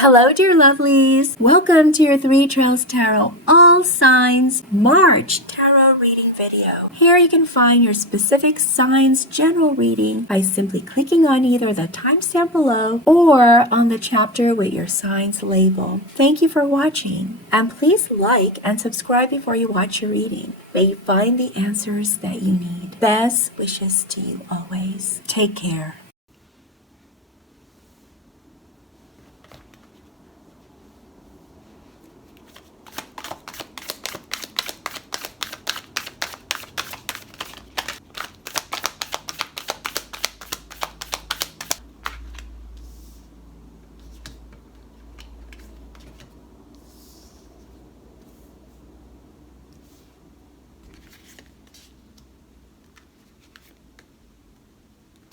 Hello, dear lovelies. Welcome to your 3 Trails Tarot All Signs March Tarot Reading video. Here you can find your specific signs general reading by simply clicking on either the timestamp below or on the chapter with your signs label. Thank you for watching, and please like and subscribe before you watch your reading. May you find the answers that you need. Best wishes to you always. Take care.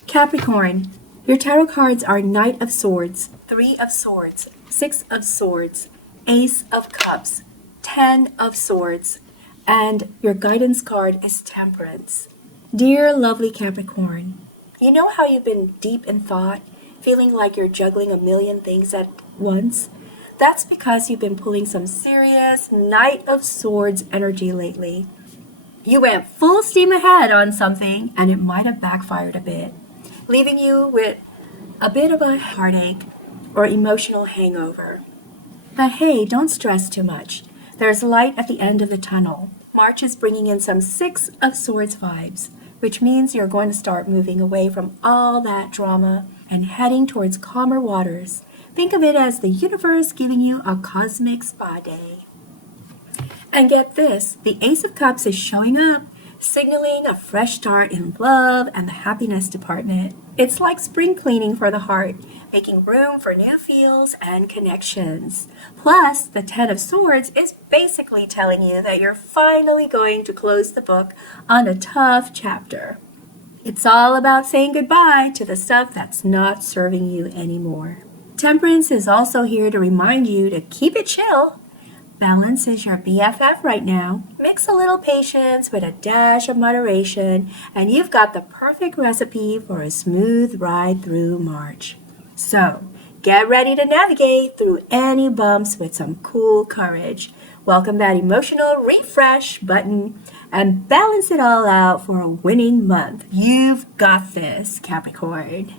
Capricorn, your tarot cards are Knight of Swords, 3 of Swords, 6 of Swords, Ace of Cups, 10 of Swords, and your guidance card is Temperance. Dear lovely Capricorn, you know how you've been deep in thought, feeling like you're juggling a million things at once? That's because you've been pulling some serious Knight of Swords energy lately. You went full steam ahead on something and it might have backfired a bit, leaving you with a bit of a heartache or emotional hangover. But hey, don't stress too much. There's light at the end of the tunnel. March is bringing in some 6 of Swords vibes, which means you're going to start moving away from all that drama and heading towards calmer waters. Think of it as the universe giving you a cosmic spa day. And get this, the Ace of Cups is showing up, signaling a fresh start in love and the happiness department. It's like spring cleaning for the heart, making room for new feels and connections. Plus, the 10 of Swords is basically telling you that you're finally going to close the book on a tough chapter. It's all about saying goodbye to the stuff that's not serving you anymore. Temperance is also here to remind you to keep it chill. Balance is your BFF right now. Mix a little patience with a dash of moderation, and you've got the perfect recipe for a smooth ride through March. So, get ready to navigate through any bumps with some cool courage. Welcome that emotional refresh button and balance it all out for a winning month. You've got this, Capricorn.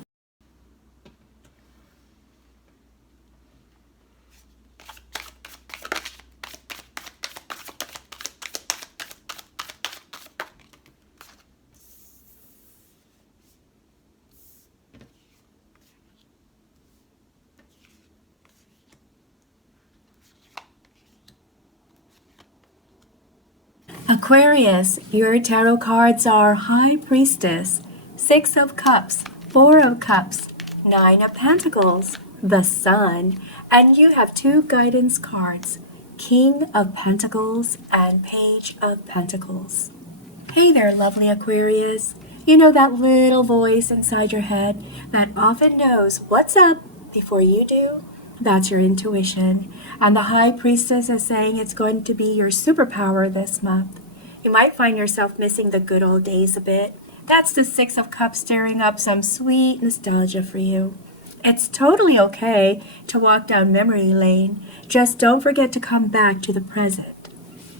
Aquarius, your tarot cards are High Priestess, 6 of Cups, 4 of Cups, 9 of Pentacles, the Sun, and you have 2 guidance cards, King of Pentacles and Page of Pentacles. Hey there, lovely Aquarius. You know that little voice inside your head that often knows what's up before you do? That's your intuition. And the High Priestess is saying it's going to be your superpower this month. You might find yourself missing the good old days a bit. That's the 6 of Cups stirring up some sweet nostalgia for you. It's totally okay to walk down memory lane. Just don't forget to come back to the present.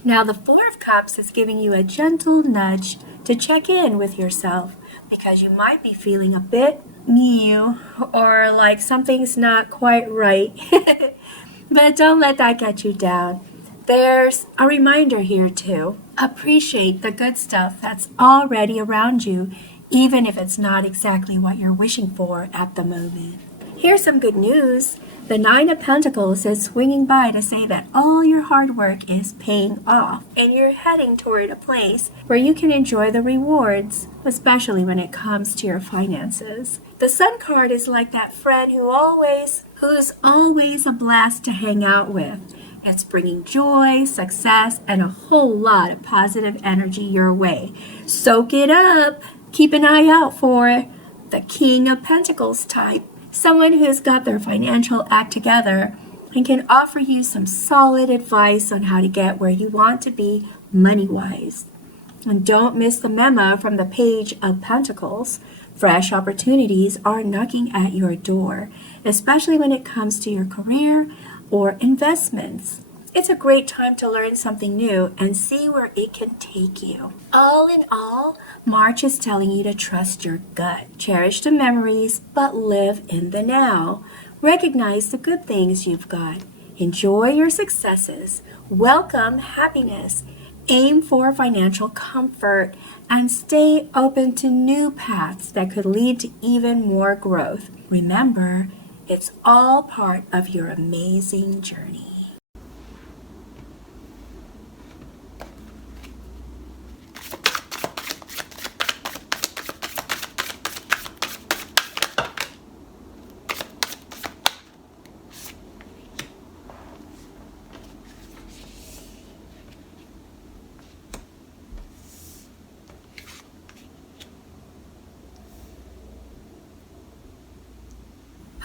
Now the 4 of Cups is giving you a gentle nudge to check in with yourself because you might be feeling a bit new or like something's not quite right. But don't let that get you down. There's a reminder here too. Appreciate the good stuff that's already around you, even if it's not exactly what you're wishing for at the moment. Here's some good news. The 9 of Pentacles is swinging by to say that all your hard work is paying off, and you're heading toward a place where you can enjoy the rewards, especially when it comes to your finances. The Sun card is like that friend who's always a blast to hang out with. It's bringing joy, success, and a whole lot of positive energy your way. Soak it up. Keep an eye out for the King of Pentacles type. Someone who's got their financial act together and can offer you some solid advice on how to get where you want to be money-wise. And don't miss the memo from the Page of Pentacles. Fresh opportunities are knocking at your door, especially when it comes to your career or investments. It's a great time to learn something new and see where it can take you. All in all, March is telling you to trust your gut. Cherish the memories, but live in the now. Recognize the good things you've got. Enjoy your successes. Welcome happiness. Aim for financial comfort and stay open to new paths that could lead to even more growth. Remember, it's all part of your amazing journey.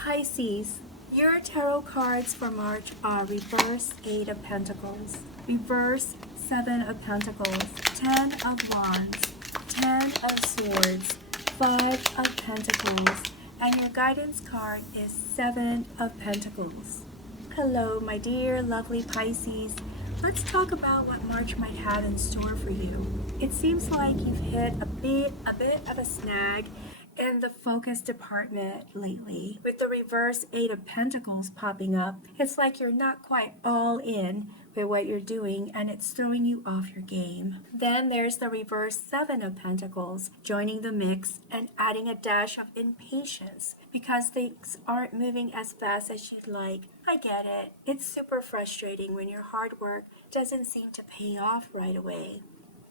Pisces, your tarot cards for March are reverse 8 of Pentacles, reverse 7 of Pentacles, 10 of Wands, 10 of Swords, 5 of Pentacles, and your guidance card is 7 of Pentacles. Hello, my dear lovely Pisces. Let's talk about what March might have in store for you. It seems like you've hit a bit of a snag in the focus department lately. With the reverse 8 of Pentacles popping up, it's like you're not quite all in with what you're doing and it's throwing you off your game. Then there's the reverse 7 of Pentacles joining the mix and adding a dash of impatience because things aren't moving as fast as you'd like. I get it. It's super frustrating when your hard work doesn't seem to pay off right away.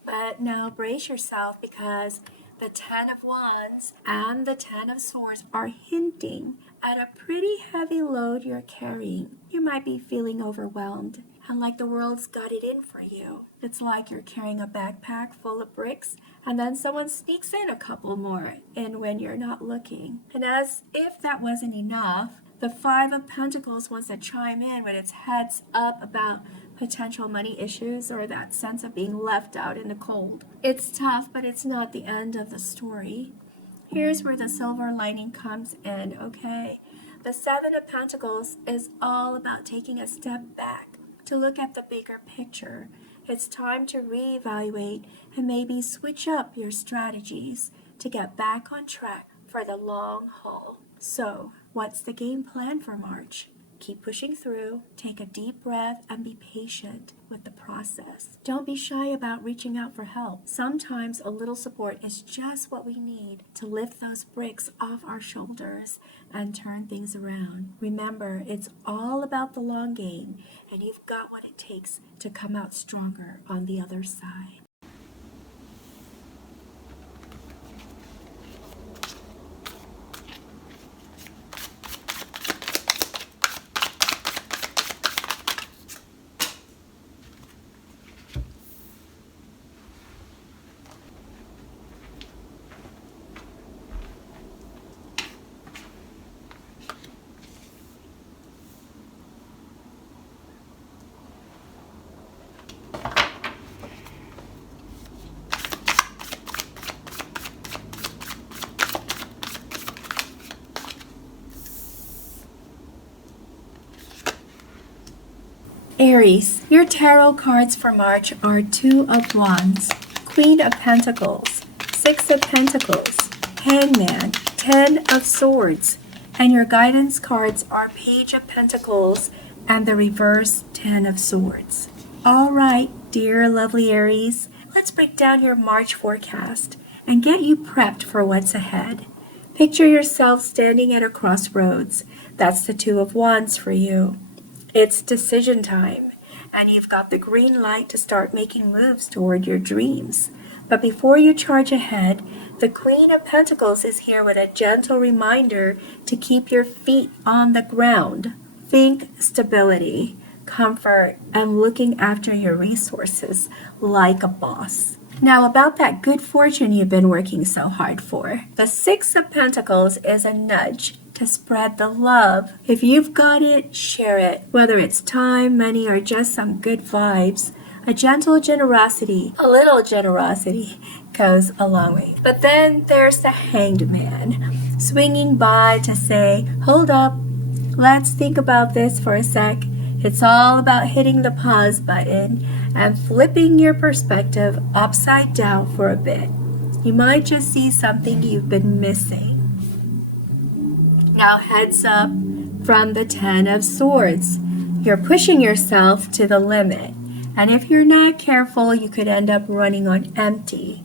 But now brace yourself because the 10 of Wands and the 10 of Swords are hinting at a pretty heavy load you're carrying. You might be feeling overwhelmed and like the world's got it in for you. It's like you're carrying a backpack full of bricks and then someone sneaks in a couple more in when you're not looking. And as if that wasn't enough, the 5 of Pentacles wants to chime in with its heads up about potential money issues or that sense of being left out in the cold. It's tough, but it's not the end of the story. Here's where the silver lining comes in, okay? The 7 of Pentacles is all about taking a step back to look at the bigger picture. It's time to reevaluate and maybe switch up your strategies to get back on track for the long haul. So, what's the game plan for March? Keep pushing through, take a deep breath, and be patient with the process. Don't be shy about reaching out for help. Sometimes a little support is just what we need to lift those bricks off our shoulders and turn things around. Remember, it's all about the long game, and you've got what it takes to come out stronger on the other side. Aries, your tarot cards for March are 2 of Wands, Queen of Pentacles, 6 of Pentacles, Hangman, 10 of Swords, and your guidance cards are Page of Pentacles and the reverse 10 of Swords. All right, dear lovely Aries, let's break down your March forecast and get you prepped for what's ahead. Picture yourself standing at a crossroads. That's the 2 of Wands for you. It's decision time, and you've got the green light to start making moves toward your dreams. But before you charge ahead, the Queen of Pentacles is here with a gentle reminder to keep your feet on the ground. Think stability, comfort, and looking after your resources like a boss. Now about that good fortune you've been working so hard for. The 6 of Pentacles is a nudge to spread the love. If you've got it, share it. Whether it's time, money, or just some good vibes, a gentle generosity, a little generosity goes a long way. But then there's the Hanged Man, swinging by to say, hold up, let's think about this for a sec. It's all about hitting the pause button and flipping your perspective upside down for a bit. You might just see something you've been missing. Now heads up from the Ten of Swords. You're pushing yourself to the limit. And if you're not careful, you could end up running on empty.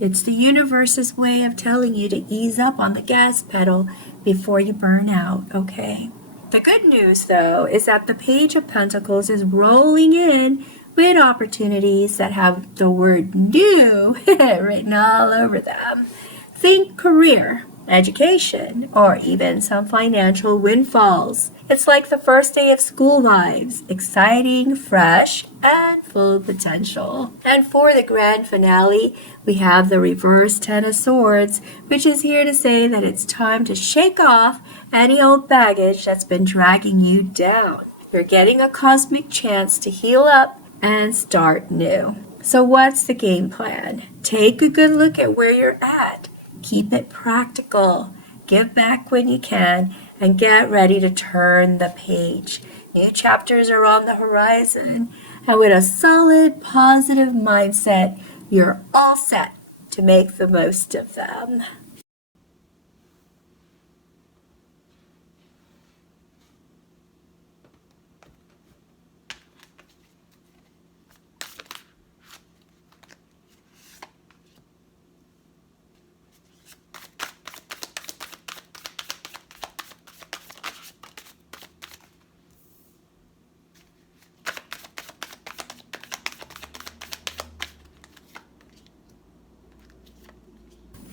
It's the universe's way of telling you to ease up on the gas pedal before you burn out, okay? The good news, though, is that the Page of Pentacles is rolling in with opportunities that have the word new written all over them. Think career, education, or even some financial windfalls. It's like the first day of school vibes, exciting, fresh, and full of potential. And for the grand finale, we have the reverse Ten of Swords, which is here to say that it's time to shake off any old baggage that's been dragging you down. You're getting a cosmic chance to heal up and start new. So what's the game plan? Take a good look at where you're at. Keep it practical. Give back when you can, and get ready to turn the page. New chapters are on the horizon, and with a solid, positive mindset, you're all set to make the most of them.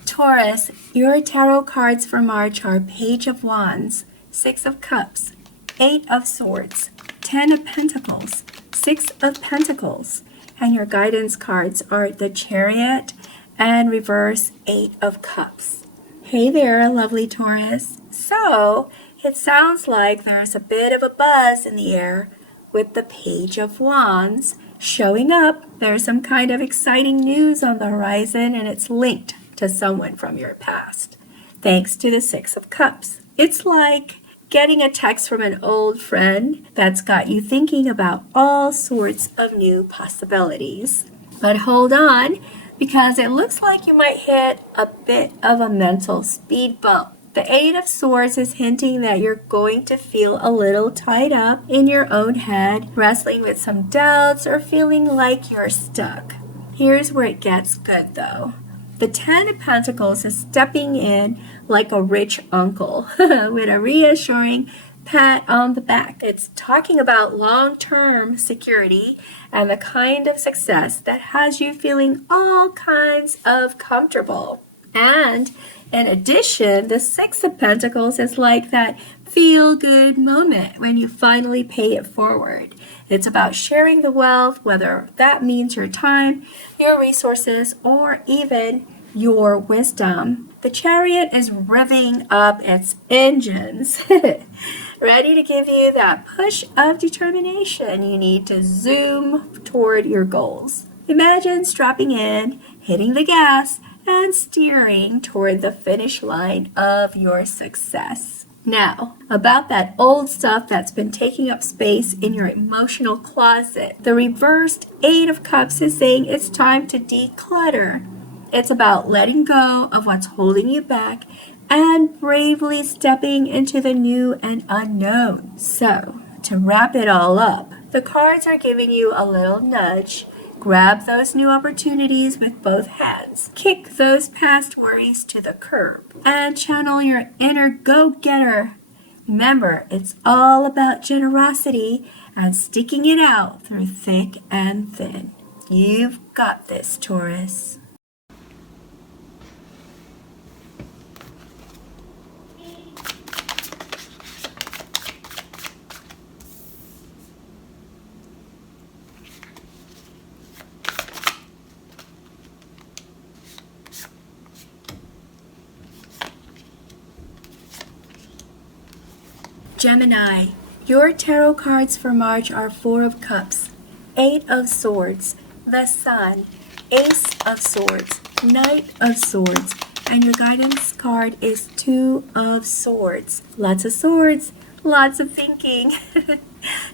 Taurus, your tarot cards for March are Page of Wands, Six of Cups, Eight of Swords, Ten of Pentacles, Six of Pentacles, and your guidance cards are the Chariot and reverse Eight of Cups. Hey there, lovely Taurus. So, it sounds like there's a bit of a buzz in the air with the Page of Wands showing up. There's some kind of exciting news on the horizon, and it's linked to someone from your past, thanks to the Six of Cups. It's like getting a text from an old friend that's got you thinking about all sorts of new possibilities. But hold on, because it looks like you might hit a bit of a mental speed bump. The Eight of Swords is hinting that you're going to feel a little tied up in your own head, wrestling with some doubts or feeling like you're stuck. Here's where it gets good, though. The Ten of Pentacles is stepping in like a rich uncle with a reassuring pat on the back. It's talking about long-term security and the kind of success that has you feeling all kinds of comfortable. And in addition, the Six of Pentacles is like that feel-good moment when you finally pay it forward. It's about sharing the wealth, whether that means your time, your resources, or even your wisdom. The Chariot is revving up its engines, ready to give you that push of determination you need to zoom toward your goals. Imagine strapping in, hitting the gas, and steering toward the finish line of your success. Now, about that old stuff that's been taking up space in your emotional closet, the reversed Eight of Cups is saying it's time to declutter. It's about letting go of what's holding you back and bravely stepping into the new and unknown. So, to wrap it all up, the cards are giving you a little nudge. Grab those new opportunities with both hands. Kick those past worries to the curb and channel your inner go-getter. Remember, it's all about generosity and sticking it out through thick and thin. You've got this, Taurus. Gemini, your tarot cards for March are Four of Cups, Eight of Swords, the Sun, Ace of Swords, Knight of Swords. And your guidance card is Two of Swords. Lots of swords, lots of thinking.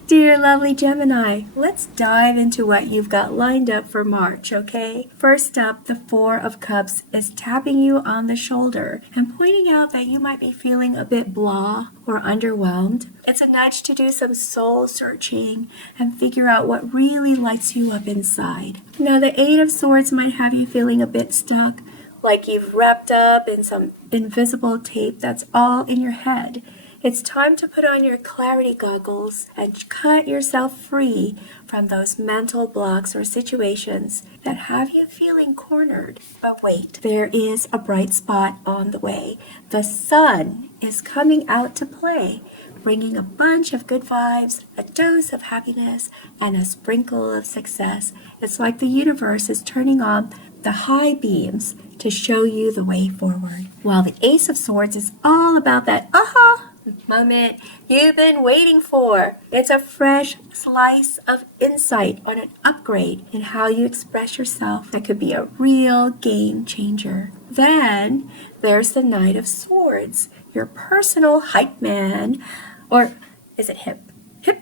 Dear lovely Gemini, let's dive into what you've got lined up for March, okay? First up, the Four of Cups is tapping you on the shoulder and pointing out that you might be feeling a bit blah or underwhelmed. It's a nudge to do some soul searching and figure out what really lights you up inside. Now, the Eight of Swords might have you feeling a bit stuck, like you've wrapped up in some invisible tape that's all in your head. It's time to put on your clarity goggles and cut yourself free from those mental blocks or situations that have you feeling cornered. But wait, there is a bright spot on the way. The sun is coming out to play, bringing a bunch of good vibes, a dose of happiness, and a sprinkle of success. It's like the universe is turning on the high beams to show you the way forward. While the Ace of Swords is all about that aha moment you've been waiting for. It's a fresh slice of insight on an upgrade in how you express yourself that could be a real game changer. Then there's the Knight of Swords, your personal hype man, or is it hip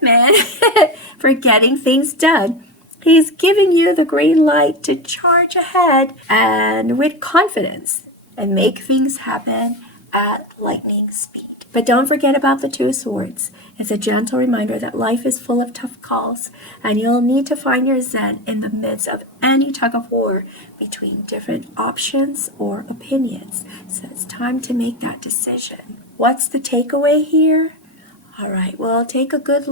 man, for getting things done. He's giving you the green light to charge ahead and with confidence and make things happen at lightning speed. But don't forget about the Two of Swords. It's a gentle reminder that life is full of tough calls, and you'll need to find your zen in the midst of any tug of war between different options or opinions. So it's time to make that decision. What's the takeaway here? All right, well, take a good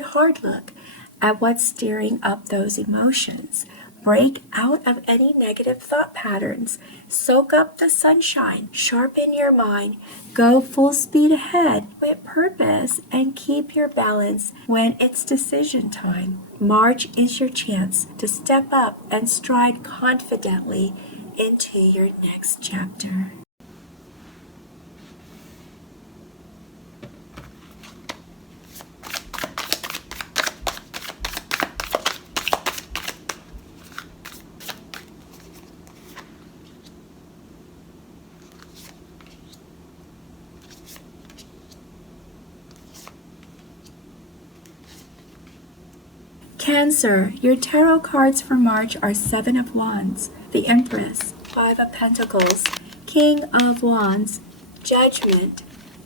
hard look at what's stirring up those emotions. Break out of any negative thought patterns. Soak up the sunshine. Sharpen your mind. Go full speed ahead with purpose and keep your balance when it's decision time. March is your chance to step up and stride confidently into your next chapter. Cancer, your tarot cards for March are Seven of Wands, the Empress, Five of Pentacles, King of Wands, Judgment,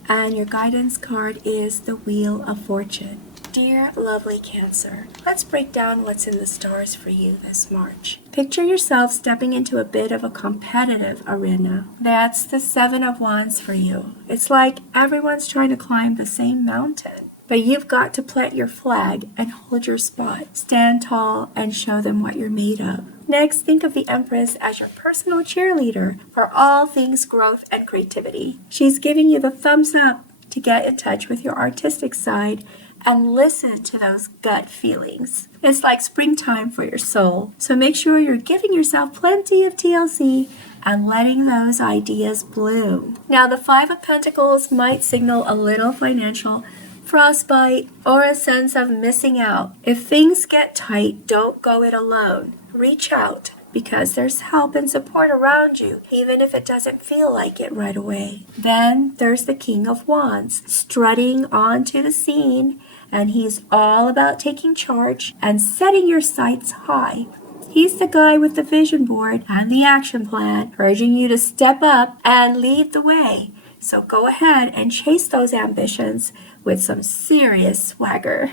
and your guidance card is the Wheel of Fortune. Dear lovely Cancer, let's break down what's in the stars for you this March. Picture yourself stepping into a bit of a competitive arena. That's the Seven of Wands for you. It's like everyone's trying to climb the same mountain. But you've got to plant your flag and hold your spot. Stand tall and show them what you're made of. Next, think of the Empress as your personal cheerleader for all things growth and creativity. She's giving you the thumbs up to get in touch with your artistic side and listen to those gut feelings. It's like springtime for your soul. So make sure you're giving yourself plenty of TLC and letting those ideas bloom. Now, the Five of Pentacles might signal a little financial frostbite or a sense of missing out. If things get tight, don't go it alone. Reach out because there's help and support around you, even if it doesn't feel like it right away. Then there's the King of Wands strutting onto the scene, and he's all about taking charge and setting your sights high. He's the guy with the vision board and the action plan, urging you to step up and lead the way. So go ahead and chase those ambitions with some serious swagger.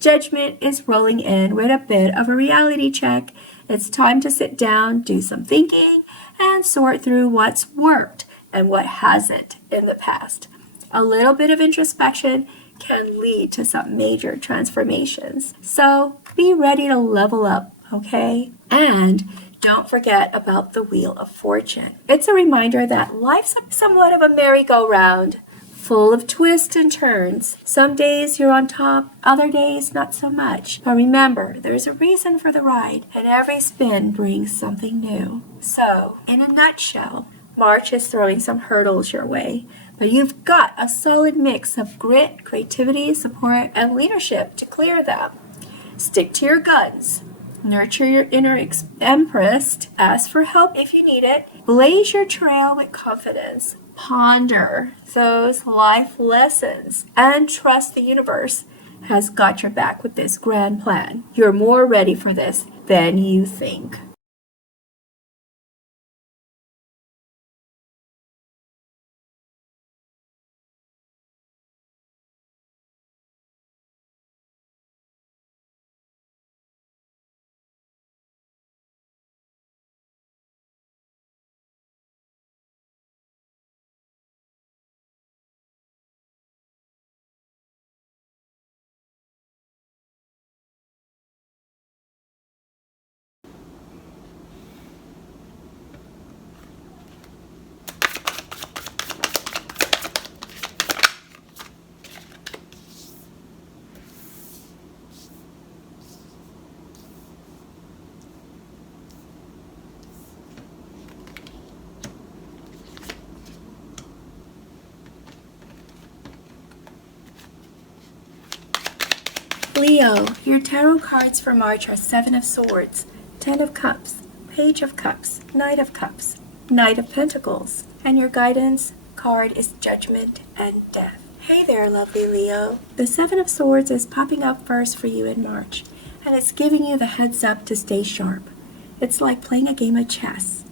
Judgment is rolling in with a bit of a reality check. It's time to sit down, do some thinking, and sort through what's worked and what hasn't in the past. A little bit of introspection can lead to some major transformations. So be ready to level up, okay? And don't forget about the Wheel of Fortune. It's a reminder that life's somewhat of a merry-go-round, full of twists and turns. Some days you're on top, other days not so much. But remember, there's a reason for the ride, and every spin brings something new. So, in a nutshell, March is throwing some hurdles your way, but you've got a solid mix of grit, creativity, support, and leadership to clear them. Stick to your guns. Nurture your inner empress. Ask for help if you need it. Blaze your trail with confidence. Ponder those life lessons and trust the universe has got your back with this grand plan. You're more ready for this than you think. Leo, your tarot cards for March are 7 of Swords, 10 of Cups, Page of Cups, Knight of Cups, Knight of Pentacles, and your guidance card is Judgment and Death. Hey there, lovely Leo. The 7 of Swords is popping up first for you in March, and it's giving you the heads up to stay sharp. It's like playing a game of chess.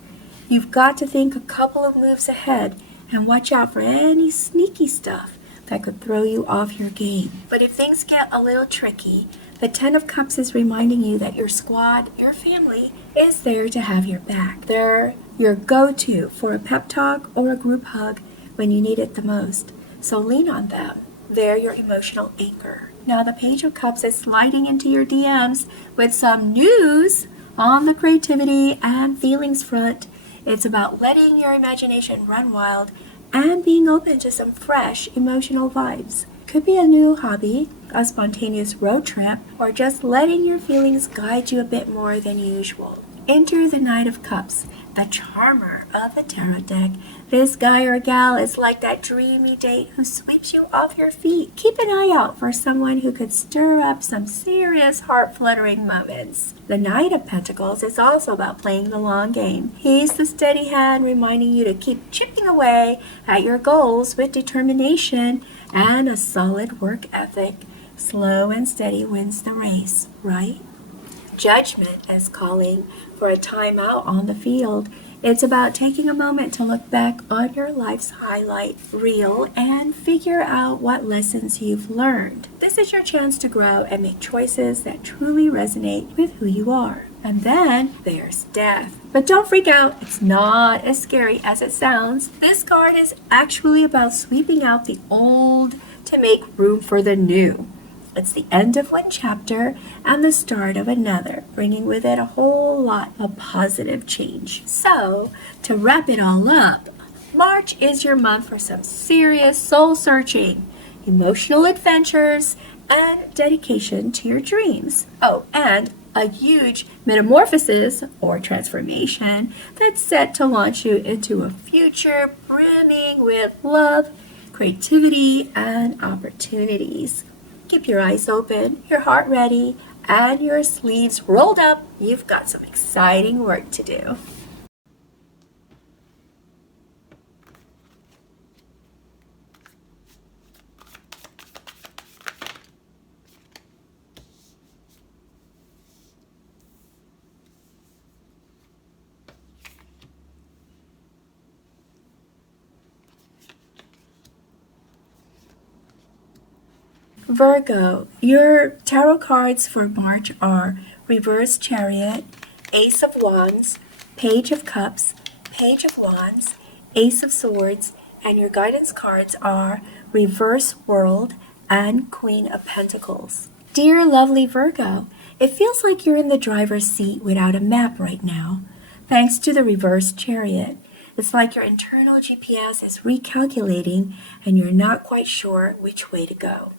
You've got to think a couple of moves ahead and watch out for any sneaky stuff that could throw you off your game. But if things get a little tricky, the 10 of Cups is reminding you that your squad, your family, is there to have your back. They're your go-to for a pep talk or a group hug when you need it the most. So lean on them. They're your emotional anchor. Now the Page of Cups is sliding into your DMs with some news on the creativity and feelings front. It's about letting your imagination run wild and being open to some fresh emotional vibes. Could be a new hobby, a spontaneous road trip, or just letting your feelings guide you a bit more than usual. Enter the Knight of Cups, the charmer of the tarot deck. This guy or gal is like that dreamy date who sweeps you off your feet. Keep an eye out for someone who could stir up some serious heart-fluttering moments. The Knight of Pentacles is also about playing the long game. He's the steady hand reminding you to keep chipping away at your goals with determination and a solid work ethic. Slow and steady wins the race, right? Judgment is calling for a time out on the field. It's about taking a moment to look back on your life's highlight reel and figure out what lessons you've learned. This is your chance to grow and make choices that truly resonate with who you are. And then there's Death. But don't freak out, it's not as scary as it sounds. This card is actually about sweeping out the old to make room for the new. It's the end of one chapter and the start of another, bringing with it a whole lot of positive change. So, to wrap it all up, March is your month for some serious soul-searching, emotional adventures, and dedication to your dreams. Oh, and a huge metamorphosis or transformation that's set to launch you into a future brimming with love, creativity, and opportunities. Keep your eyes open, your heart ready, and your sleeves rolled up. You've got some exciting work to do. Virgo, your tarot cards for March are Reverse Chariot, Ace of Wands, Page of Cups, Page of Wands, Ace of Swords, and your guidance cards are Reverse World and Queen of Pentacles. Dear lovely Virgo, it feels like you're in the driver's seat without a map right now, thanks to the Reverse Chariot. It's like your internal GPS is recalculating and you're not quite sure which way to go.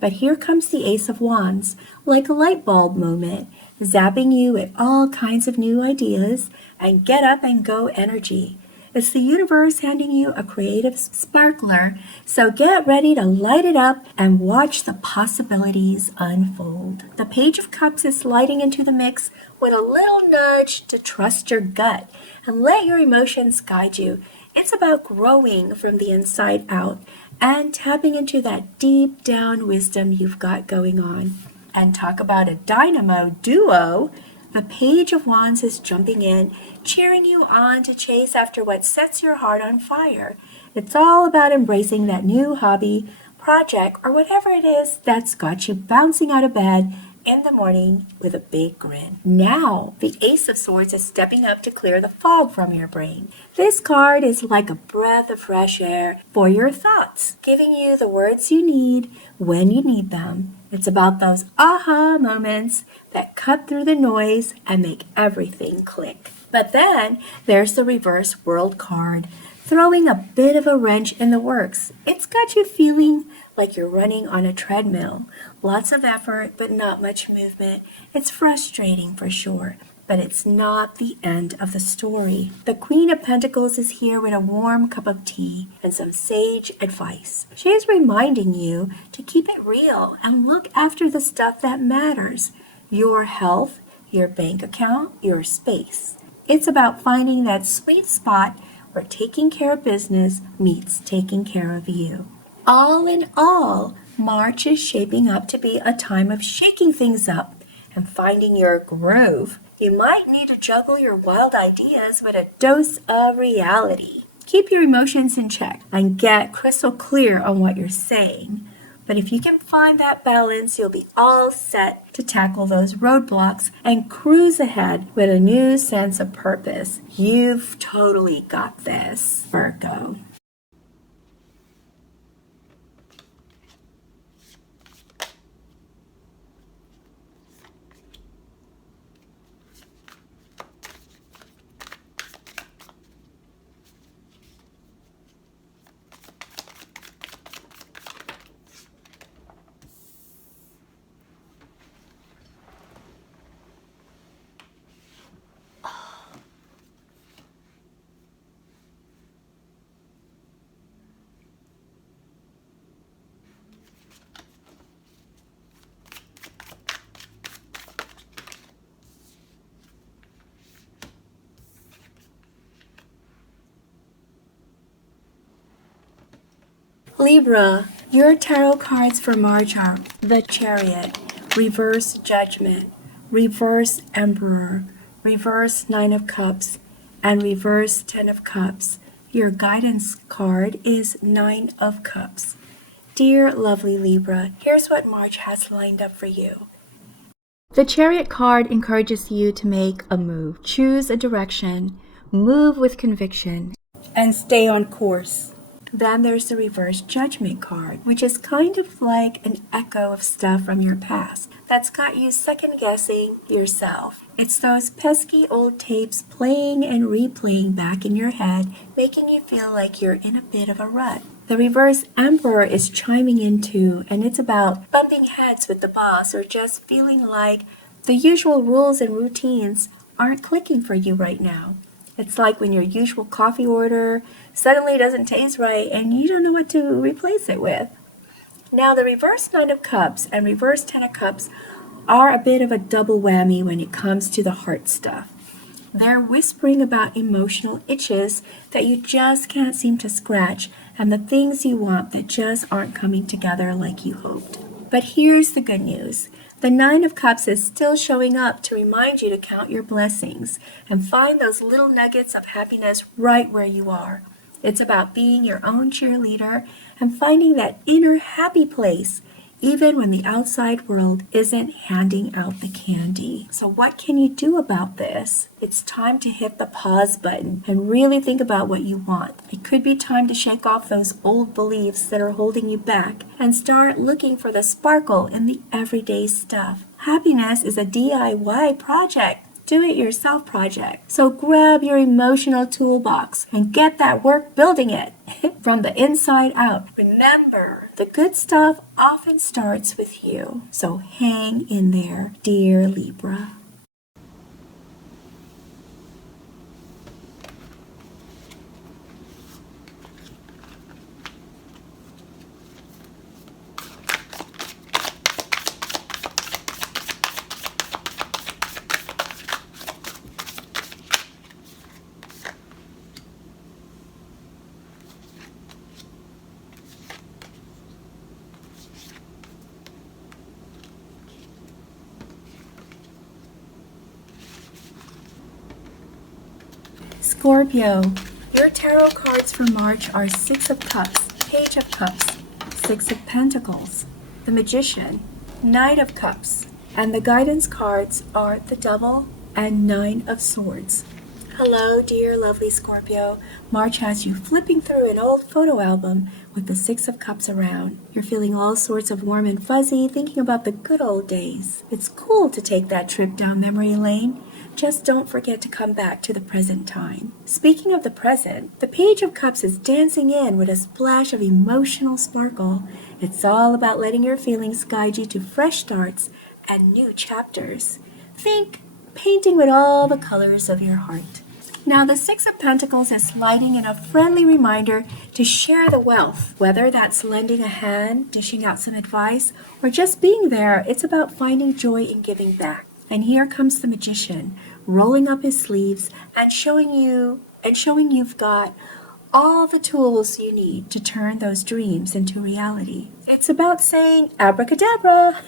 But here comes the Ace of Wands, like a light bulb moment, zapping you with all kinds of new ideas and get up and go energy. It's the universe handing you a creative sparkler, so get ready to light it up and watch the possibilities unfold. The Page of Cups is sliding into the mix with a little nudge to trust your gut and let your emotions guide you. It's about growing from the inside out and tapping into that deep down wisdom you've got going on. And talk about a dynamo duo. The Page of Wands is jumping in, cheering you on to chase after what sets your heart on fire. It's all about embracing that new hobby, project, or whatever it is that's got you bouncing out of bed in the morning with a big grin. Now, the Ace of Swords is stepping up to clear the fog from your brain. This card is like a breath of fresh air for your thoughts, giving you the words you need when you need them. It's about those aha moments that cut through the noise and make everything click. But then there's the reverse World card, throwing a bit of a wrench in the works. It's got you feeling like you're running on a treadmill. Lots of effort, but not much movement. It's frustrating for sure, but it's not the end of the story. The Queen of Pentacles is here with a warm cup of tea and some sage advice. She is reminding you to keep it real and look after the stuff that matters. Your health, your bank account, your space. It's about finding that sweet spot where taking care of business meets taking care of you. All in all, March is shaping up to be a time of shaking things up and finding your groove. You might need to juggle your wild ideas with a dose of reality. Keep your emotions in check and get crystal clear on what you're saying. But if you can find that balance, you'll be all set to tackle those roadblocks and cruise ahead with a new sense of purpose. You've totally got this, Virgo. Libra, your tarot cards for March are the Chariot, reverse Judgment, reverse Emperor, reverse Nine of Cups, and reverse Ten of Cups. Your guidance card is Nine of Cups. Dear lovely Libra, here's what March has lined up for you. The Chariot card encourages you to make a move, choose a direction, move with conviction, and stay on course. Then there's the reverse Judgment card, which is kind of like an echo of stuff from your past that's got you second-guessing yourself. It's those pesky old tapes playing and replaying back in your head, making you feel like you're in a bit of a rut. The reverse Emperor is chiming in too, and it's about bumping heads with the boss or just feeling like the usual rules and routines aren't clicking for you right now. It's like when your usual coffee order suddenly doesn't taste right and you don't know what to replace it with. Now, the reverse Nine of Cups and reverse Ten of Cups are a bit of a double whammy when it comes to the heart stuff. They're whispering about emotional itches that you just can't seem to scratch and the things you want that just aren't coming together like you hoped. But here's the good news. The Nine of Cups is still showing up to remind you to count your blessings and find those little nuggets of happiness right where you are. It's about being your own cheerleader and finding that inner happy place, even when the outside world isn't handing out the candy. So what can you do about this? It's time to hit the pause button and really think about what you want. It could be time to shake off those old beliefs that are holding you back and start looking for the sparkle in the everyday stuff. Happiness is a DIY project. Do-it-yourself project. So grab your emotional toolbox and get that work building it from the inside out. Remember, the good stuff often starts with you. So hang in there, dear Libra. Scorpio, your tarot cards for March are Six of Cups, Page of Cups, Six of Pentacles, the Magician, Knight of Cups, and the guidance cards are the Devil and Nine of Swords. Hello, dear lovely Scorpio. March has you flipping through an old photo album with the Six of Cups around. You're feeling all sorts of warm and fuzzy, thinking about the good old days. It's cool to take that trip down memory lane. Just don't forget to come back to the present time. Speaking of the present, the Page of Cups is dancing in with a splash of emotional sparkle. It's all about letting your feelings guide you to fresh starts and new chapters. Think painting with all the colors of your heart. Now, the Six of Pentacles is sliding in a friendly reminder to share the wealth. Whether that's lending a hand, dishing out some advice, or just being there, it's about finding joy in giving back. And here comes the Magician, rolling up his sleeves and showing you've got all the tools you need to turn those dreams into reality. It's about saying abracadabra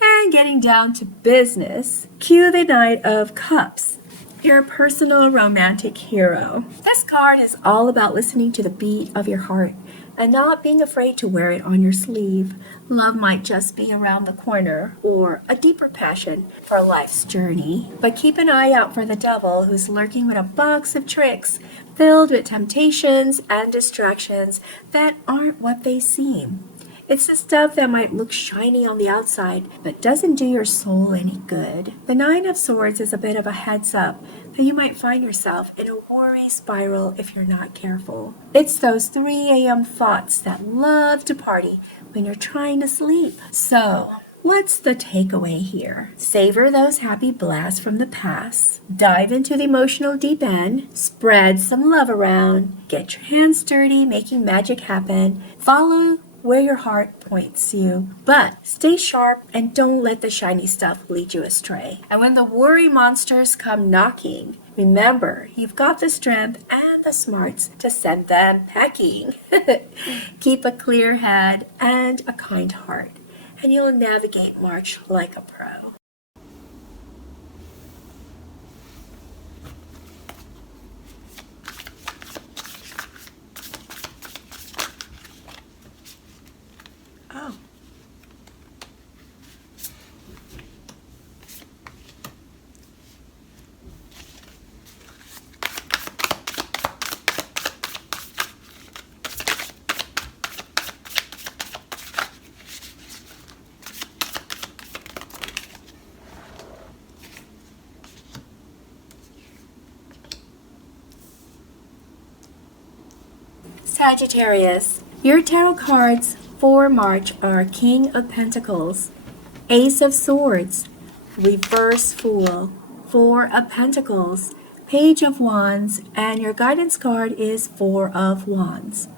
and getting down to business. Cue the Knight of Cups, your personal romantic hero. This card is all about listening to the beat of your heart and not being afraid to wear it on your sleeve. Love might just be around the corner or a deeper passion for life's journey. But keep an eye out for the Devil, who's lurking with a box of tricks filled with temptations and distractions that aren't what they seem. It's the stuff that might look shiny on the outside, but doesn't do your soul any good. The Nine of Swords is a bit of a heads up that you might find yourself in a worry spiral if you're not careful. It's those 3 a.m. thoughts that love to party when you're trying to sleep. So, what's the takeaway here? Savor those happy blasts from the past. Dive into the emotional deep end. Spread some love around. Get your hands dirty, making magic happen. Follow where your heart points you. But stay sharp and don't let the shiny stuff lead you astray. And when the worry monsters come knocking, remember, you've got the strength and the smarts to send them packing. Keep a clear head and a kind heart, and you'll navigate March like a pro. Oh. Sagittarius, your tarot cards for March are King of Pentacles, Ace of Swords, Reverse Fool, Four of Pentacles, Page of Wands, and your guidance card is Four of Wands.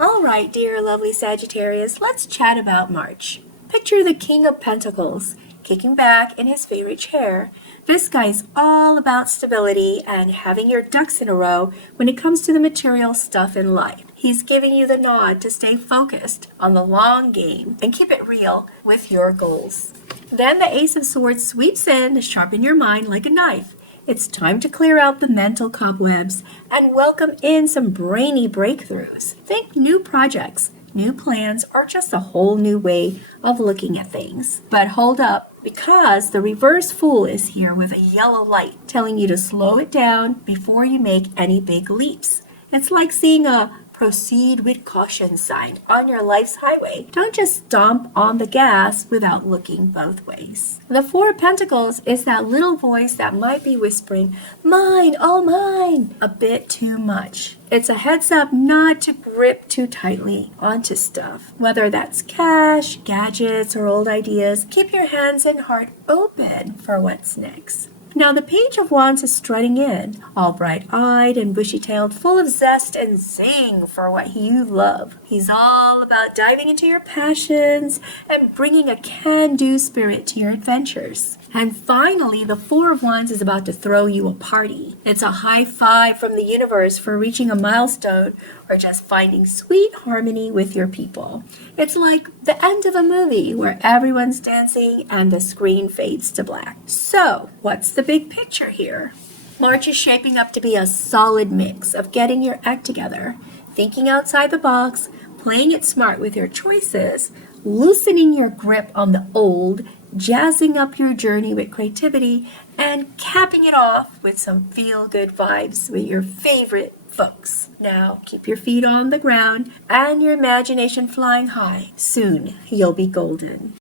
All right, dear lovely Sagittarius, let's chat about March. Picture the King of Pentacles kicking back in his favorite chair. This guy's all about stability and having your ducks in a row when it comes to the material stuff in life. He's giving you the nod to stay focused on the long game and keep it real with your goals. Then the Ace of Swords sweeps in to sharpen your mind like a knife. It's time to clear out the mental cobwebs and welcome in some brainy breakthroughs. Think new projects, new plans, or just a whole new way of looking at things. But hold up, because the Reverse Fool is here with a yellow light telling you to slow it down before you make any big leaps. It's like seeing a proceed with caution sign on your life's highway. Don't just stomp on the gas without looking both ways. The Four of Pentacles is that little voice that might be whispering, mine, all mine, a bit too much. It's a heads up not to grip too tightly onto stuff. Whether that's cash, gadgets, or old ideas, keep your hands and heart open for what's next. Now the Page of Wands is strutting in, all bright-eyed and bushy-tailed, full of zest and zing for what you love. He's all about diving into your passions and bringing a can-do spirit to your adventures. And finally, the Four of Wands is about to throw you a party. It's a high five from the universe for reaching a milestone or just finding sweet harmony with your people. It's like the end of a movie where everyone's dancing and the screen fades to black. So, what's the big picture here? March is shaping up to be a solid mix of getting your act together, thinking outside the box, playing it smart with your choices, loosening your grip on the old, jazzing up your journey with creativity, and capping it off with some feel-good vibes with your favorite folks. Now, keep your feet on the ground and your imagination flying high. Soon, you'll be golden.